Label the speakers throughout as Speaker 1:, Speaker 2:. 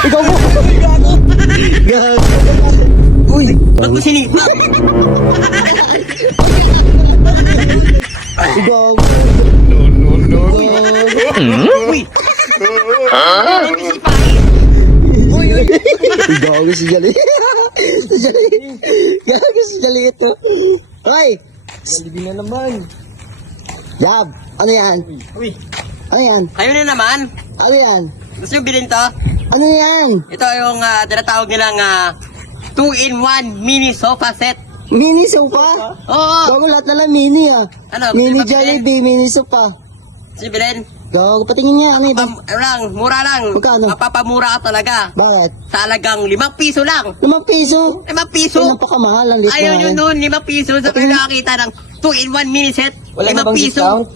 Speaker 1: Ikaw mo!
Speaker 2: Gago! Gago!
Speaker 1: Uy! Ba't mo sinipa? Gago! No, no, no, no!
Speaker 2: Uy! Ha? Uy, uy! Gago si Jali! Si Jali! Gago si Jali ito! Hoy!
Speaker 3: Jali na naman!
Speaker 2: Yab! Ano yan?
Speaker 3: Uy!
Speaker 2: Ano yan?
Speaker 1: Kayo na naman!
Speaker 2: Ano yan?
Speaker 1: Gusto nyo bilhin to?
Speaker 2: Ano yan?
Speaker 1: Ito yung uh, tinatawag nilang uh, 2-in-1 mini sofa set.
Speaker 2: Mini sopa?
Speaker 1: Oo!
Speaker 2: Gago lahat na lang mini ah.
Speaker 1: Ano,
Speaker 2: Mini? Jollibee, mini.
Speaker 1: Gusto nyo bilhin?
Speaker 2: Gago, patingin niya. Ano ito?
Speaker 1: Ano lang, mura lang.
Speaker 2: Magkano?
Speaker 1: Mapapamura ka talaga.
Speaker 2: Bakit?
Speaker 1: Talagang 5 piso lang.
Speaker 2: Limang piso.
Speaker 1: 5 piso.
Speaker 2: So, napakamahal. Ang
Speaker 1: Ayaw
Speaker 2: na
Speaker 1: nyo
Speaker 2: yan.
Speaker 1: noon, 5 piso. Sa kayo nakakita ng 2-in-1 mini set.
Speaker 3: wala na
Speaker 1: 5
Speaker 3: bang
Speaker 1: piso.
Speaker 3: discount?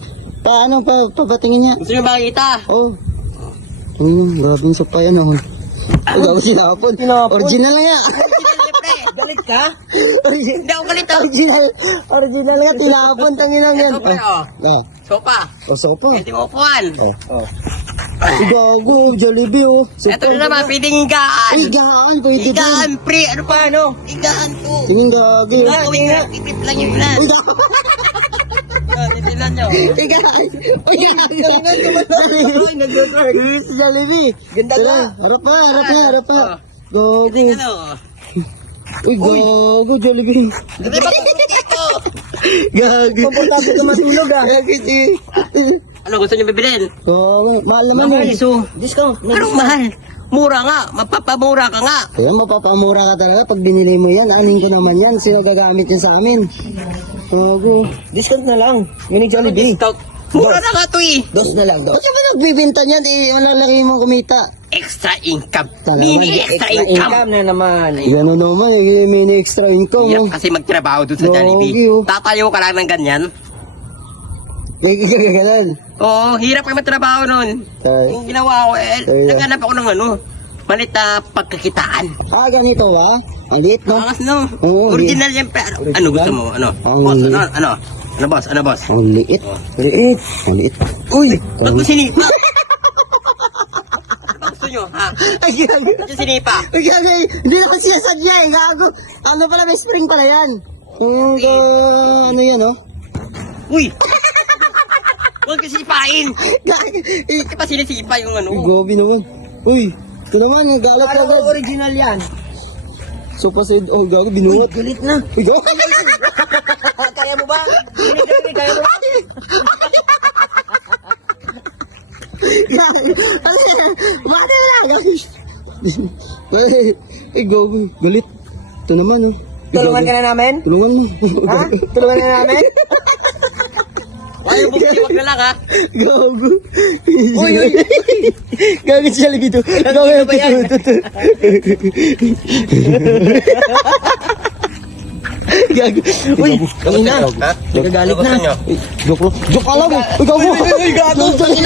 Speaker 2: Paano pa, papatingin niya?
Speaker 1: Gusto nyo makita?
Speaker 2: Oh. Hmm, grabe yung sopa yan ah. Ay, gago sinapon.
Speaker 3: Sinapon?
Speaker 2: Original lang yan.
Speaker 3: Galit ka?
Speaker 2: Original.
Speaker 1: Hindi ako galit ah.
Speaker 2: Original. Original nga. Tinapon. Tangin lang yan.
Speaker 1: Ito pa oh.
Speaker 2: Oh.
Speaker 1: Sopa.
Speaker 2: Oh, sopa.
Speaker 1: Ito mo upuan.
Speaker 3: Oh.
Speaker 2: Ay, gago. Jollibee oh. Sopa.
Speaker 1: Ito na naman, pwedeng higaan.
Speaker 2: Ay, gaan. Pwede din.
Speaker 1: Higaan, pre. Ano pa, ano? Higaan to.
Speaker 2: Tingin gago.
Speaker 1: Titip lang yung plan.
Speaker 2: Ay, gago.
Speaker 1: Titilan nyo.
Speaker 2: Higaan. Ay, gago. Si Jollibee.
Speaker 3: Ganda na.
Speaker 2: harap pa, harap pa, harap pa.
Speaker 1: Oh.
Speaker 2: Gago.
Speaker 1: Tingnan ano.
Speaker 2: Uy, gago, Jollibee.
Speaker 1: Ito ba dito?
Speaker 2: Gago.
Speaker 3: Komportable ka matulog ah.
Speaker 2: Gago si...
Speaker 1: Ano gusto nyo bibilhin?
Speaker 2: Gago, mahal naman eh.
Speaker 1: piso.
Speaker 3: Discount.
Speaker 1: Anong mahal? Mura nga. Mapapamura ka nga.
Speaker 2: Kaya mapapamura ka talaga pag binili mo yan. Anin ko naman yan. Sino gagamit yan sa amin? Gago.
Speaker 3: Discount na lang. Mini Jollibee.
Speaker 1: Discount. Mura na nga to eh.
Speaker 3: Dos na lang, dos.
Speaker 2: Ba't ba nagbibinta niyan? Eh, malalaki mo kumita.
Speaker 1: Extra income.
Speaker 2: Talaga?
Speaker 1: Mini extra
Speaker 3: Extra
Speaker 1: income.
Speaker 3: income na naman.
Speaker 2: Gano'n naman eh. Mini extra income.
Speaker 1: Hirap
Speaker 2: Oh.
Speaker 1: kasi magtrabaho doon sa Jollibee.
Speaker 2: oh.
Speaker 1: Tatayo ka lang ng ganyan.
Speaker 2: Gaganon.
Speaker 1: Oo, hirap ka magtrabaho nun.
Speaker 2: Ay.
Speaker 1: Yung ginawa ko, eh,
Speaker 2: Kaya.
Speaker 1: naghanap ako ng ano, malit na pagkakitaan.
Speaker 2: Ah, ganito ba? Ang liit, no?
Speaker 1: Angas no?
Speaker 2: Oo,
Speaker 1: Original yan. pe- Ano, ano gusto mo? Ano?
Speaker 2: Ang
Speaker 1: boss,
Speaker 2: liit.
Speaker 1: ano? Ano? Ano boss? Ano boss?
Speaker 2: Ang liit.
Speaker 3: Liit.
Speaker 2: Ang liit.
Speaker 3: Uy.
Speaker 1: Ba't mo sinipa? Ano gusto nyo, ha?
Speaker 2: Ay, gago.
Speaker 1: Ba't yung sinipa?
Speaker 2: Ay, gago. Hindi naman sinasadya eh. Gago. Ano pala, may spring pala yan. Ang ga- ano yan, oh?
Speaker 1: Uy! Huwag ka sipain! Bakit pa sinisipa yung ano?
Speaker 2: Uy, gobi naman. Uy, ito naman, galat
Speaker 3: Alam
Speaker 2: agad.
Speaker 3: original yan.
Speaker 2: So, pasid, oh, gago, binuhat.
Speaker 3: Galit na.
Speaker 2: Uy, gago.
Speaker 3: Kaya mo ba? Mini Jollibee, kaya mo ba?
Speaker 2: Ano yan? Bakit na lang? Ay, ay, gago. Galit. Ito naman, oh.
Speaker 3: Tulungan ka na namin?
Speaker 2: Tulungan mo.
Speaker 3: Ha? Tulungan ka na namin?
Speaker 1: Ay, bukti, wag na lang ha.
Speaker 2: Gago.
Speaker 3: Uy, uy.
Speaker 2: Gago siya lagi dito. Gago ito, ito. Gago. Uy,
Speaker 3: Kami na. Nagagalit na.
Speaker 2: Joke lang. Joke ka lang.
Speaker 3: Uy, gago.
Speaker 2: Gago.